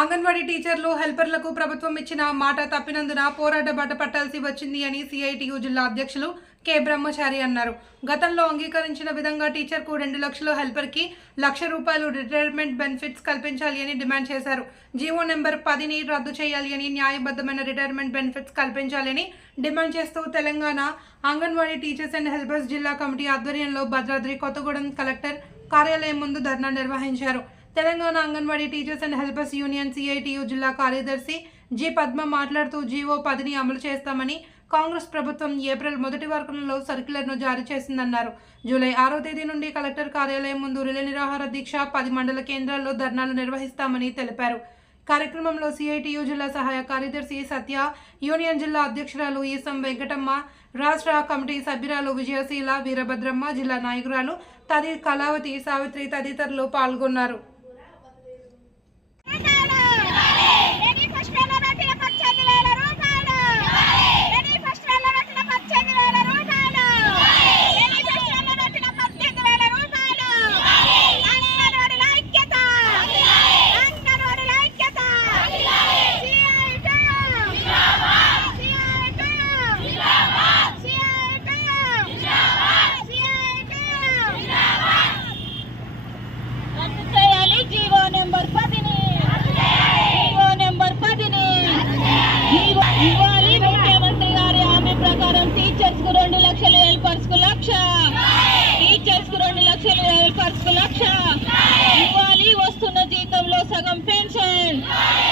అంగన్వాడీ టీచర్లు హెల్పర్లకు ప్రభుత్వం ఇచ్చిన మాట తప్పినందున పోరాట బాట పట్టాల్సి వచ్చింది అని సిఐటియు జిల్లా అధ్యక్షులు కె. బ్రహ్మచారి అన్నారు. గతంలో అంగీకరించిన విధంగా టీచర్కు రెండు లక్షలు హెల్పర్కి లక్ష రూపాయలు రిటైర్మెంట్ బెనిఫిట్స్ కల్పించాలి అని డిమాండ్ చేశారు. జీవో నెంబర్ పదిని రద్దు చేయాలి అని న్యాయబద్ధమైన రిటైర్మెంట్ బెనిఫిట్స్ కల్పించాలని డిమాండ్ చేస్తూ Telangana Anganwadi teachers and helpers జిల్లా కమిటీ ఆధ్వర్యంలో భద్రాద్రి కొత్తగూడెం కలెక్టర్ కార్యాలయం ముందు ధర్నా నిర్వహించారు. Telangana Anganwadi teachers and helpers union CITU జిల్లా కార్యదర్శి జి పద్మ మాట్లాడుతూ జీవో పదిని అమలు చేస్తామని కాంగ్రెస్ ప్రభుత్వం ఏప్రిల్ మొదటి వారంలో సర్క్యులర్ను జారీ చేసిందన్నారు. జూలై ఆరో తేదీ నుండి కలెక్టర్ కార్యాలయం ముందు రిలే నిరాహార దీక్ష పది మండల కేంద్రాల్లో ధర్నాలు నిర్వహిస్తామని తెలిపారు. కార్యక్రమంలో సిఐటియు జిల్లా సహాయ కార్యదర్శి సత్య యూనియన్ జిల్లా అధ్యక్షురాలు ఈసం వెంకటమ్మ రాష్ట్ర కమిటీ సభ్యురాలు విజయశీల వీరభద్రమ్మ జిల్లా నాయకురాలు తది కళావతి సావిత్రి తదితరులు పాల్గొన్నారు రెడీ ఫస్ట్ వేల పెట్టిన పద్దెనిమిది వేల రూపాయలు రెడీ ఫస్ట్ వేల పెట్టిన పద్దెనిమిది వేల రూపాయలు రెడీ ఫస్ట్ వేల పెట్టిన పద్దెనిమిది వేల రూపాయలు అంగన్వాడీల ఐక్యత అంగన్వాడీల ఐక్యత రద్దు చేయాలి జీవో నెంబర్ పదిని జీవో నెంబర్ పదిని జీవో ఇవ్వాలి ముఖ్యమంత్రి గారి హామీ ప్రకారం టీచర్స్కు రెండు లక్షలు హెల్పర్స్కు లక్ష టీచర్స్కు రెండు లక్షలు హెల్పర్స్ లక్ష. ఇవ్వాలి వస్తున్న జీతంలో సగం పెన్షన్.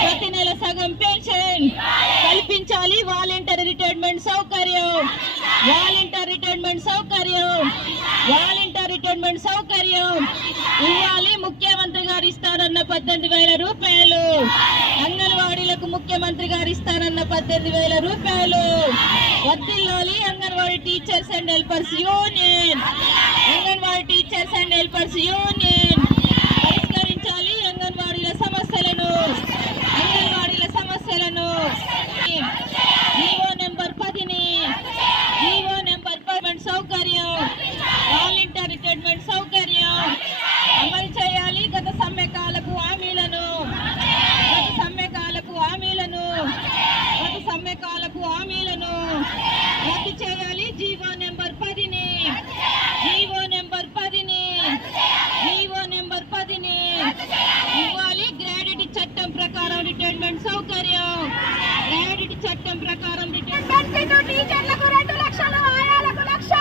ప్రతి నెల సగం పెన్షన్. కల్పించాలి వాలంటీర్ రిటైర్మెంట్ సౌకర్యం. వాలంటీర్ రిటైర్మెంట్ సౌకర్యం. వాలంటీర్ రిటైర్మెంట్ సౌకర్యం. ఇవ్వాలి ముఖ్యమంత్రి గారు ఇస్తారన్న పద్దెనిమిది వేల రూపాయలు. అంగన్వాడీలకు ముఖ్యమంత్రి గారు ఇస్తారన్న పద్దెనిమిది వేల రూపాయలు. వర్తిల్లాలి Anganwadi teachers and helpers union. Anganwadi teachers and helpers union పరిష్కరించాలి అంగన్వాడీల సమస్యలను అంగన్వాడీల సమస్యలను జీవో నెంబర్ పదిని జీవో నెంబర్ పర్మనెంట్ సౌకర్యం వాలంటీర్ రిటైర్మెంట్ సౌకర్యం అమలు చేయాలి గత సమ్మెకాలకు హామీలను గత సమ్మెకాలకు హామీలను గత సమ్మెకాలకు హామీలను రద్దు చేయాలి జీవో నెంబర్ పదిని జీవో నెంబర్ పదిని జీవో నెంబర్ పదిని ఇవ్వాలి గ్రాడ్యుటీ చట్టం ప్రకారం రిటైర్మెంట్ సౌకర్యం గ్రాడ్యుటీ చట్టం ప్రకారం రిటైర్మెంట్ టీచర్లకు రెండు లక్షలు ఆయాలకు లక్ష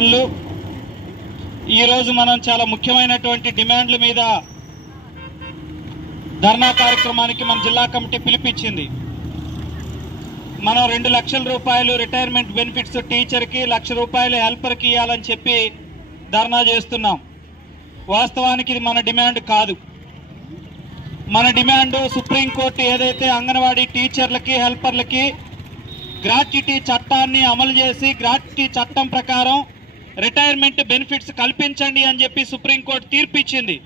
డిమాండ్లు ఈరోజు మనం చాలా ముఖ్యమైనటువంటి డిమాండ్ల మీద ధర్నా కార్యక్రమానికి మన జిల్లా కమిటీ పిలిపించింది. మనం రెండు లక్షల రూపాయలు రిటైర్మెంట్ బెనిఫిట్స్ టీచర్కి లక్ష రూపాయలు హెల్పర్కి ఇవ్వాలని చెప్పి ధర్నా చేస్తున్నాం. వాస్తవానికి ఇది మన డిమాండ్ కాదు. మన డిమాండ్ సుప్రీంకోర్టు ఏదైతే అంగన్వాడీ టీచర్లకి హెల్పర్లకి గ్రాట్యుటీ చట్టాన్ని అమలు చేసి గ్రాట్యుటీ చట్టం ప్రకారం రిటైర్మెంట్ బెనిఫిట్స్ కల్పించండి అని చెప్పి సుప్రీంకోర్టు తీర్పు ఇచ్చింది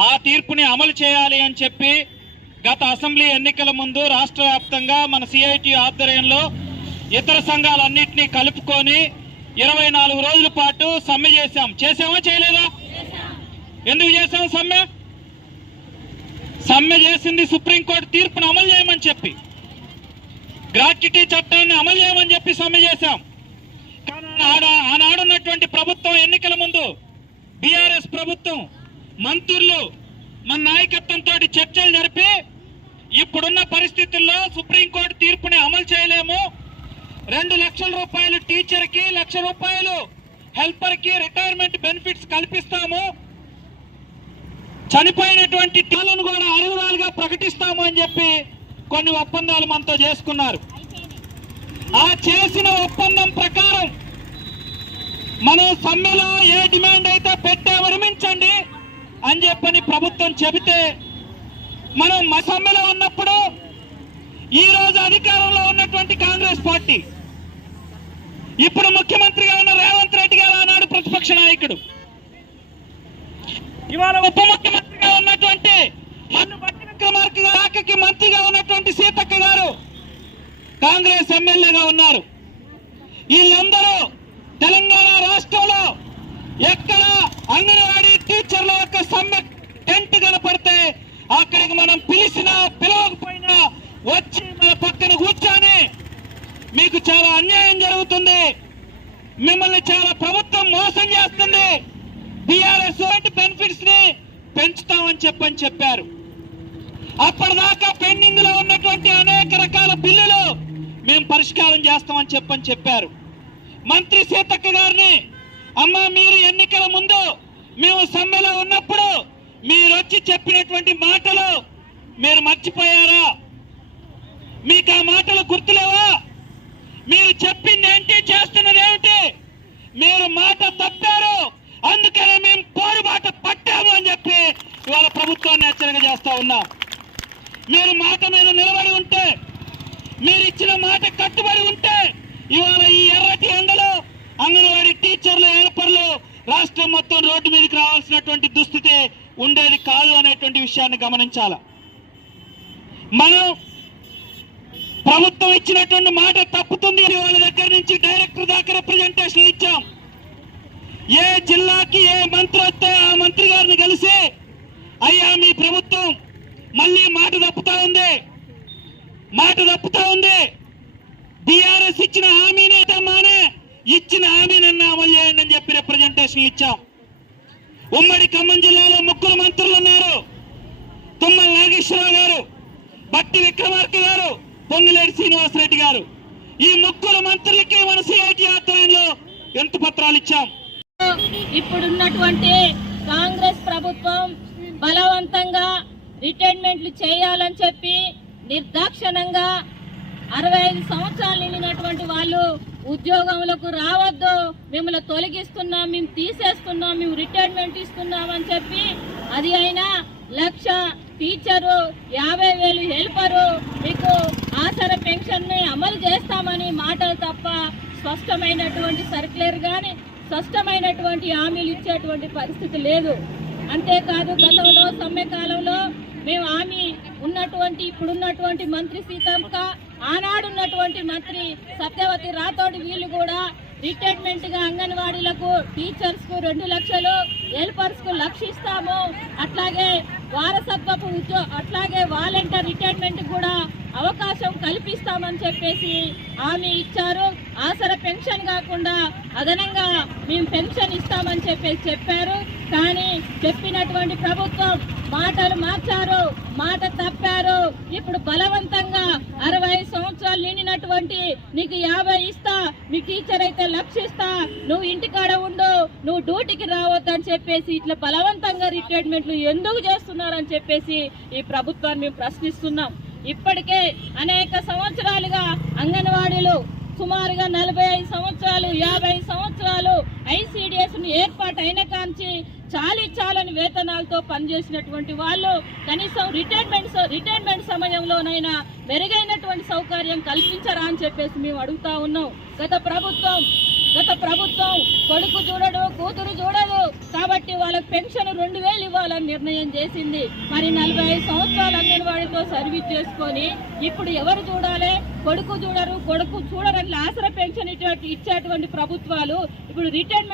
ఆ తీర్పుని అమలు చేయాలి అని చెప్పి గత అసెంబ్లీ ఎన్నికల ముందు రాష్ట్ర వ్యాప్తంగా మన సిఐటి ఆధ్వర్యంలో ఇతర సంఘాలన్నింటినీ కలుపుకొని ఇరవై నాలుగు రోజుల పాటు సమ్మె చేశాం. చేసామా చేయలేదా? ఎందుకు చేశాం సమ్మె? సమ్మె చేసింది సుప్రీంకోర్టు తీర్పును అమలు చేయమని చెప్పి. గ్రాట్యుటీ చట్టాన్ని అమలు చేయమని చెప్పి సమ్మె చేశాం. కానీ ఆడ ఆనాడున్న ఎన్నికల ముందు బీఆర్ఎస్ ప్రభుత్వం మంత్రులు మన నాయకత్వంతో చర్చలు జరిపి ఇప్పుడున్న పరిస్థితుల్లో సుప్రీంకోర్టు తీర్పుని అమలు చేయలేము. రెండు లక్షల రూపాయలు టీచర్కి లక్ష రూపాయలు హెల్పర్కి రిటైర్మెంట్ బెనిఫిట్స్ కల్పిస్తాము. చనిపోయినటువంటి టీలను కూడా అరువురాలుగా ప్రకటిస్తాము అని చెప్పి కొన్ని ఒప్పందాలు మనతో చేసుకున్నారు. ఆ చేసిన ఒప్పందం ప్రకారం మనం సమ్మెలో ఏ డిమాండ్ అయితే పెట్టా విరమించండి అని చెప్పని ప్రభుత్వం చెబితే మనం మా సమ్మెలో ఉన్నప్పుడు ఈ రోజు అధికారంలో ఉన్నటువంటి కాంగ్రెస్ పార్టీ ఇప్పుడు ముఖ్యమంత్రిగా ఉన్న రేవంత్ రెడ్డి గారు ఆనాడు ప్రతిపక్ష నాయకుడు. ఇవాళ ఉప ముఖ్యమంత్రిగా ఉన్నటువంటి బట్టి విక్రమార్క శాఖకి మంత్రిగా ఉన్నటువంటి సీతక్క గారు కాంగ్రెస్ ఎమ్మెల్యేగా ఉన్నారు. వీళ్ళందరూ తెలంగాణ రాష్ట్రంలో ఎక్కడ అంగన్వాడీ టీచర్ల యొక్క సమ్మె టెంట్ కనపడితే అక్కడికి మనం పిలిచినా పిలవకపోయినా వచ్చి మన పక్కన కూర్చొని మీకు చాలా అన్యాయం జరుగుతుంది. మిమ్మల్ని చాలా ప్రభుత్వం మోసం చేస్తుంది. బీఆర్ఎస్ బెనిఫిట్స్ని పెంచుతామని చెప్పని చెప్పారు. అప్పటిదాకా పెండింగ్లో ఉన్నటువంటి అనేక రకాల బిల్లులు మేము పరిష్కారం చేస్తామని చెప్పని చెప్పారు. మంత్రి సీతక్క గారిని అమ్మ మీరు ఎన్నికల ముందు మేము సమ్మెలో ఉన్నప్పుడు మీరు వచ్చి చెప్పినటువంటి మాటలు మీరు మర్చిపోయారా? మీకు ఆ మాటలు గుర్తులేవా? మీరు చెప్పింది ఏంటి చేస్తున్నది ఏమిటి? మీరు మాట తప్పారు అందుకనే మేము పోరుబాట పట్టాము అని చెప్పి ఇవాళ ప్రభుత్వాన్ని హెచ్చరిక చేస్తా ఉన్నాం. మీరు మాట మీద నిలబడి ఉంటే మీరు ఇచ్చిన మాట కట్టుబడి ఉంటే ఇవాళ ఈ అంగన్వాడీ టీచర్లు హెల్పర్లు రాష్ట్రం మొత్తం రోడ్డు మీదకి రావాల్సినటువంటి దుస్థితి ఉండేది కాదు అనేటువంటి విషయాన్ని గమనించాల. మనం ప్రభుత్వం ఇచ్చినటువంటి మాట తప్పుతుంది వాళ్ళ దగ్గర నుంచి డైరెక్టర్ దాకా రిప్రజెంటేషన్ ఇచ్చాం. ఏ జిల్లాకి ఏ మంత్రి వస్తే ఆ మంత్రి గారిని కలిసి అయ్యా మీ ప్రభుత్వం మళ్ళీ మాట తప్పుతా ఉంది. మాట తప్పుతా ఉంది. బీఆర్ఎస్ ఇచ్చిన హామీని మానే ఇచ్చిన హామీనన్న అమలు చేయండి అని చెప్పి రిప్రజెంటేషన్ ఇచ్చాం. ఉమ్మడి ఖమ్మం జిల్లాలో ముగ్గురు మంత్రులు ఉన్నారు. తుమ్మల నాగేశ్వరరావు గారు బట్టి విక్రమార్క గారు పొంగులేటి శ్రీనివాసరెడ్డి గారు. ఈ ముగ్గురు మంత్రులకి మన సిఐటి ఆధ్వర్యంలో ఎంత పత్రాలు ఇచ్చాం. ఇప్పుడున్నటువంటి కాంగ్రెస్ ప్రభుత్వం బలవంతంగా రిటైర్మెంట్లు చేయాలని చెప్పి నిర్దాక్షణంగా అరవై ఐదు సంవత్సరాలు నిండినటువంటి వాళ్ళు ఉద్యోగంలోకి రావద్దు. మిమ్మల్ని తొలగిస్తున్నాం మేము తీసేస్తున్నాం మేము రిటైర్మెంట్ ఇస్తున్నాం అని చెప్పి అది అయినా లక్ష టీచరు యాభై వేలు హెల్పరు మీకు ఆసర పెన్షన్ని అమలు చేస్తామని మాటలు తప్ప స్పష్టమైనటువంటి సర్క్యులర్ కానీ స్పష్టమైనటువంటి హామీలు ఇచ్చేటువంటి పరిస్థితి లేదు. అంతేకాదు గతంలో సమ్మె కాలంలో మేము హామీ ఉన్నటువంటి ఇప్పుడున్నటువంటి మంత్రి సీతక్క ఆనాడున్నటువంటి మంత్రి సత్యవతి రాథోడ్ వీళ్ళు కూడా రిటైర్మెంట్గా అంగన్వాడీలకు టీచర్స్కు రెండు లక్షలు హెల్పర్స్కు లక్షిస్తాము లక్ష ఇస్తాము. అట్లాగే వారసత్వపు ఉద్యో అట్లాగే వాలంటీర్ రిటైర్మెంట్ కూడా అవకాశం కల్పిస్తామని చెప్పేసి హామీ ఇచ్చారు. ఆసర పెన్షన్ కాకుండా అదనంగా మేము పెన్షన్ ఇస్తామని చెప్పేసి చెప్పారు. కానీ చెప్పినటువంటి ప్రభుత్వం మాటలు మార్చారు మాట తప్పారు. ఇప్పుడు బలవంతంగా అరవై సంవత్సరాలు నిండినటువంటి నీకు యాభై ఇస్తా మీ టీచర్ అయితే లక్షిస్తా నువ్వు ఇంటికాడ ఉండు నువ్వు డ్యూటీకి రావద్దు అని చెప్పేసి ఇట్లా బలవంతంగా రిటైర్మెంట్లు ఎందుకు చేస్తున్నారని చెప్పేసి ఈ ప్రభుత్వాన్ని మేము ప్రశ్నిస్తున్నాం. ఇప్పటికే అనేక సంవత్సరాలుగా అంగన్వాడీలు సుమారుగా నలభై ఐదు సంవత్సరాలు యాభై సంవత్సరాలు ఐసిడిఎస్ ఏర్పాటు అయిన కాంచి చాలి చాలని వేతనాలతో పనిచేసినటువంటి వాళ్ళు కనీసం రిటైర్మెంట్ రిటైర్మెంట్ సమయంలోనైనా మెరుగైనటువంటి సౌకర్యం కల్పించరా అని చెప్పేసి మేము అడుగుతా ఉన్నాం. గత ప్రభుత్వం గత ప్రభుత్వం కొడుకు చూడడు కూతురు చూడదు. కాబట్టి వాళ్ళకి పెన్షన్ రెండు వేలు ఇవ్వాలని నిర్ణయం చేసింది. మరి నలభై ఐదు సంవత్సరాలు అంగన్వాడితో సర్వీస్ చేసుకొని ఇప్పుడు ఎవరు చూడాలి? కొడుకు చూడరు కొడుకు చూడరని ఆసర పెన్షన్ ఇటువంటి ఇచ్చేటువంటి ప్రభుత్వాలు ఇప్పుడు రిటైర్మెంట్